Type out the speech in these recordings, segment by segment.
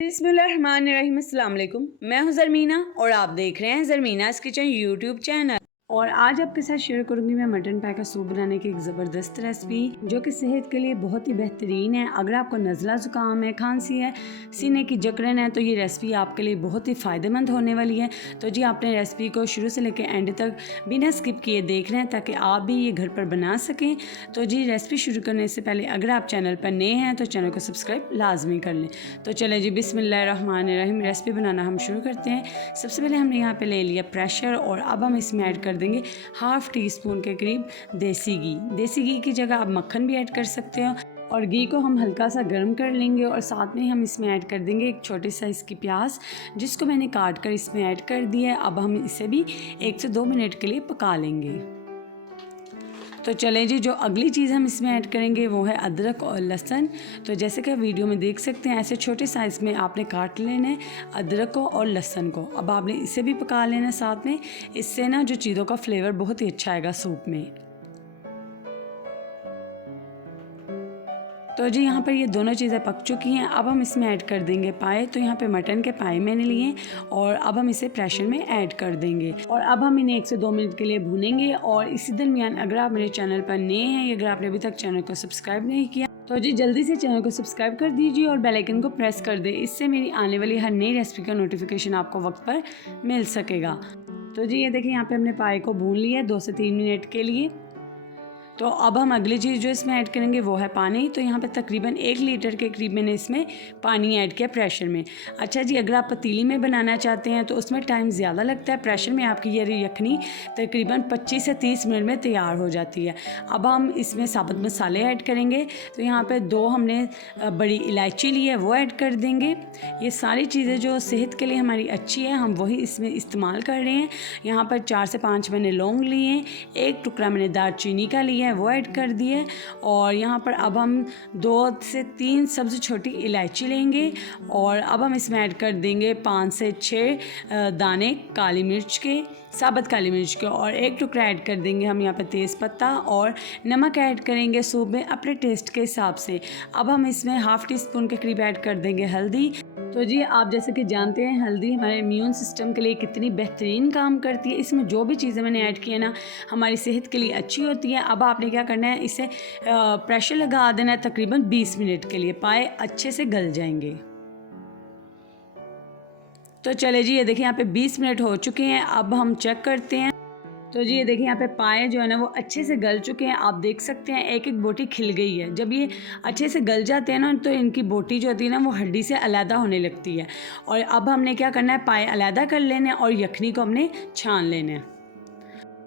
बिस्मिल्लाहिर्रहमानिर्रहीम, अस्सलाम वालेकुम। मैं हूं ज़रमीना और आप देख रहे हैं ज़रमीनाज़ किचन यूट्यूब चैनल। और आज आपके साथ शेयर करूंगी मैं मटन पाई का सूप बनाने की एक ज़बरदस्त रेसिपी जो कि सेहत के लिए बहुत ही बेहतरीन है। अगर आपको नज़ला ज़ुकाम है, खांसी है, सीने की जकड़न है तो ये रेसिपी आपके लिए बहुत ही फ़ायदेमंद होने वाली है। तो जी आपने रेसिपी को शुरू से लेकर एंड तक बिना स्किप किए देख रहे हैं ताकि आप भी ये घर पर बना सकें। तो जी रेसिपी शुरू करने से पहले अगर आप चैनल पर नए हैं तो चैनल को सब्सक्राइब लाजमी कर लें। तो चले जी बिस्मिल्लाहिर्रहमानिर्रहीम रेसिपी बनाना हम शुरू करते हैं। सबसे पहले हमने यहाँ पे ले लिया प्रेशर और अब हम इसमें ऐड कर देंगे हाफ़ टी स्पून के करीब देसी घी। देसी घी की जगह आप मक्खन भी ऐड कर सकते हो। और घी को हम हल्का सा गर्म कर लेंगे और साथ में हम इसमें ऐड कर देंगे एक छोटे साइज़ की प्याज जिसको मैंने काट कर इसमें ऐड कर दिया है। अब हम इसे भी 1 से 2 मिनट के लिए पका लेंगे। तो चलें जी, जो अगली चीज़ हम इसमें ऐड करेंगे वो है अदरक और लहसुन। तो जैसे कि वीडियो में देख सकते हैं ऐसे छोटे साइज़ में आपने काट लेना है अदरक को और लहसुन को। अब आपने इसे भी पका लेना है साथ में। इससे ना जो चीज़ों का फ्लेवर बहुत ही अच्छा आएगा सूप में। तो जी यहाँ पर ये दोनों चीज़ें पक चुकी हैं। अब हम इसमें ऐड कर देंगे पाए। तो यहाँ पे मटन के पाए मैंने लिए और अब हम इसे प्रेशर में ऐड कर देंगे और अब हम इन्हें 1 से 2 मिनट के लिए भूनेंगे। और इसी दरमियान अगर आप मेरे चैनल पर नए हैं या अगर आपने अभी तक चैनल को सब्सक्राइब नहीं किया तो जी जल्दी से चैनल को सब्सक्राइब कर दीजिए और बेल आइकन को प्रेस कर दें। इससे मेरी आने वाली हर नई रेसिपी का नोटिफिकेशन आपको वक्त पर मिल सकेगा। तो जी ये देखिए यहाँ पे हमने पाए को भून लिया 2 से 3 मिनट के लिए। तो अब हम अगली चीज़ जो इसमें ऐड करेंगे वो है पानी। तो यहाँ पे तकरीबन 1 लीटर के करीब मैंने इसमें पानी ऐड किया प्रेशर में। अच्छा जी, अगर आप पतीली में बनाना चाहते हैं तो उसमें टाइम ज़्यादा लगता है। प्रेशर में आपकी ये यखनी तकरीबन 25 से 30 मिनट में तैयार हो जाती है। अब हम इसमें साबुत मसाले ऐड करेंगे। तो यहाँ पर 2 हमने बड़ी इलायची ली है वो ऐड कर देंगे। ये सारी चीज़ें जो सेहत के लिए हमारी अच्छी है हम वही इसमें इस्तेमाल कर रहे हैं। यहाँ पर 4 से 5 मैंने लौंग लिए हैं, 1 टुकड़ा मैंने दालचीनी का लिया है वो ऐड कर दिए। और यहाँ पर अब हम 2 से 3 सबसे छोटी इलायची लेंगे और अब हम इसमें ऐड कर देंगे 5 से 6 दाने काली मिर्च के, साबुत काली मिर्च के, और 1 टुकड़ा ऐड कर देंगे हम यहाँ पर तेज़ पत्ता। और नमक ऐड करेंगे सूप में अपने टेस्ट के हिसाब से। अब हम इसमें हाफ़ टी स्पून के करीब ऐड कर देंगे हल्दी। तो जी आप जैसे कि जानते हैं हल्दी हमारे इम्यून सिस्टम के लिए कितनी बेहतरीन काम करती है। इसमें जो भी चीज़ें मैंने ऐड की है ना हमारी सेहत के लिए अच्छी होती है। अब आपने क्या करना है, इसे प्रेशर लगा देना है तकरीबन 20 मिनट के लिए, पाए अच्छे से गल जाएंगे। तो चले जी ये देखिए यहाँ पे 20 मिनट हो चुके हैं। अब हम चेक करते हैं। तो जी ये देखिए यहाँ पे पाए जो है ना वो अच्छे से गल चुके हैं। आप देख सकते हैं एक एक बोटी खिल गई है। जब ये अच्छे से गल जाते हैं ना तो इनकी बोटी जो होती है ना वो हड्डी से अलहदा होने लगती है। और अब हमने क्या करना है, पाए अलहदा कर लेने और यखनी को हमने छान लेना है।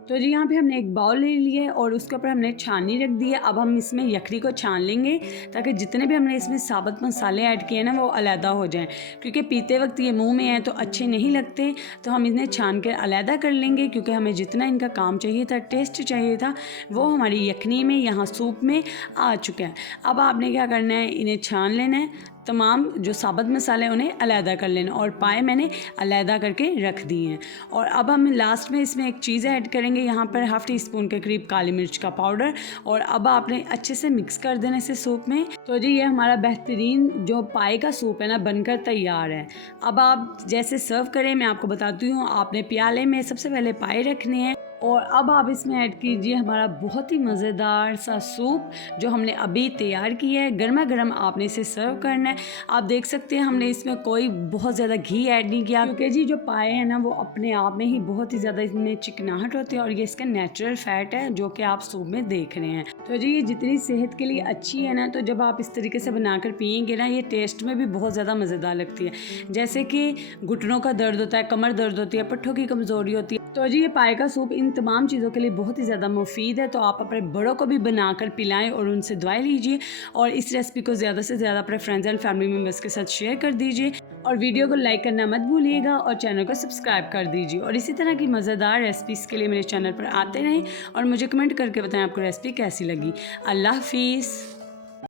तो जी यहाँ पे हमने एक बाउल ले लिया है और उसके ऊपर हमने छाननी रख दी है। अब हम इसमें यखनी को छान लेंगे ताकि जितने भी हमने इसमें साबुत मसाले ऐड किए ना वो अलहदा हो जाएं, क्योंकि पीते वक्त ये मुंह में हैं तो अच्छे नहीं लगते। तो हम इन्हें छान कर अलहदा कर लेंगे क्योंकि हमें जितना इनका काम चाहिए था, टेस्ट चाहिए था, वो हमारी यखनी में यहाँ सूप में आ चुका है। अब आपने क्या करना है, इन्हें छान लेना है, तमाम जो साबुत मसाले उन्हें अलहदा कर लेना और पाए मैंने अलहदा करके रख दिए हैं। और अब हम लास्ट में इसमें एक चीज़ ऐड करेंगे, यहाँ पर हाफ़ टी स्पून के करीब काली मिर्च का पाउडर। और अब आपने अच्छे से मिक्स कर देना इसे सूप में। तो जी ये हमारा बेहतरीन जो पाए का सूप है ना बनकर तैयार है। अब आप जैसे सर्व करें मैं आपको बताती हूँ। आपने प्याले में सबसे पहले पाए रखने हैं और अब आप इसमें ऐड कीजिए हमारा बहुत ही मज़ेदार सा सूप जो हमने अभी तैयार किया है। गर्मा गर्म आपने इसे सर्व करना है। आप देख सकते हैं हमने इसमें कोई बहुत ज़्यादा घी ऐड नहीं किया क्योंकि जी जो पाए हैं ना वो अपने आप में ही बहुत ही ज़्यादा इसमें चिकनाहट होती है और ये इसका नेचुरल फैट है जो कि आप सूप में देख रहे हैं। तो जी ये जितनी सेहत के लिए अच्छी है ना, तो जब आप इस तरीके से बनाकर पिएंगे ना ये टेस्ट में भी बहुत ज़्यादा मज़ेदार लगती है। जैसे कि घुटनों का दर्द होता है, कमर दर्द होती है, पट्ठों की कमज़ोरी होती है, तो जी ये पाए का सूप इन तमाम चीज़ों के लिए बहुत ही ज़्यादा मुफीद है। तो आप अपने बड़ों को भी बनाकर पिलाएं और उनसे दुआएं लीजिए और इस रेसिपी को ज़्यादा से ज़्यादा अपने फ्रेंड्स एंड फैमिली मेम्बर्स के साथ शेयर कर दीजिए और वीडियो को लाइक करना मत भूलिएगा और चैनल को सब्सक्राइब कर दीजिए। और इसी तरह की मज़ेदार रेसिपीज़ के लिए मेरे चैनल पर आते रहें और मुझे कमेंट करके बताएं आपको रेसिपी कैसी लगी। अल्लाह हाफिज़।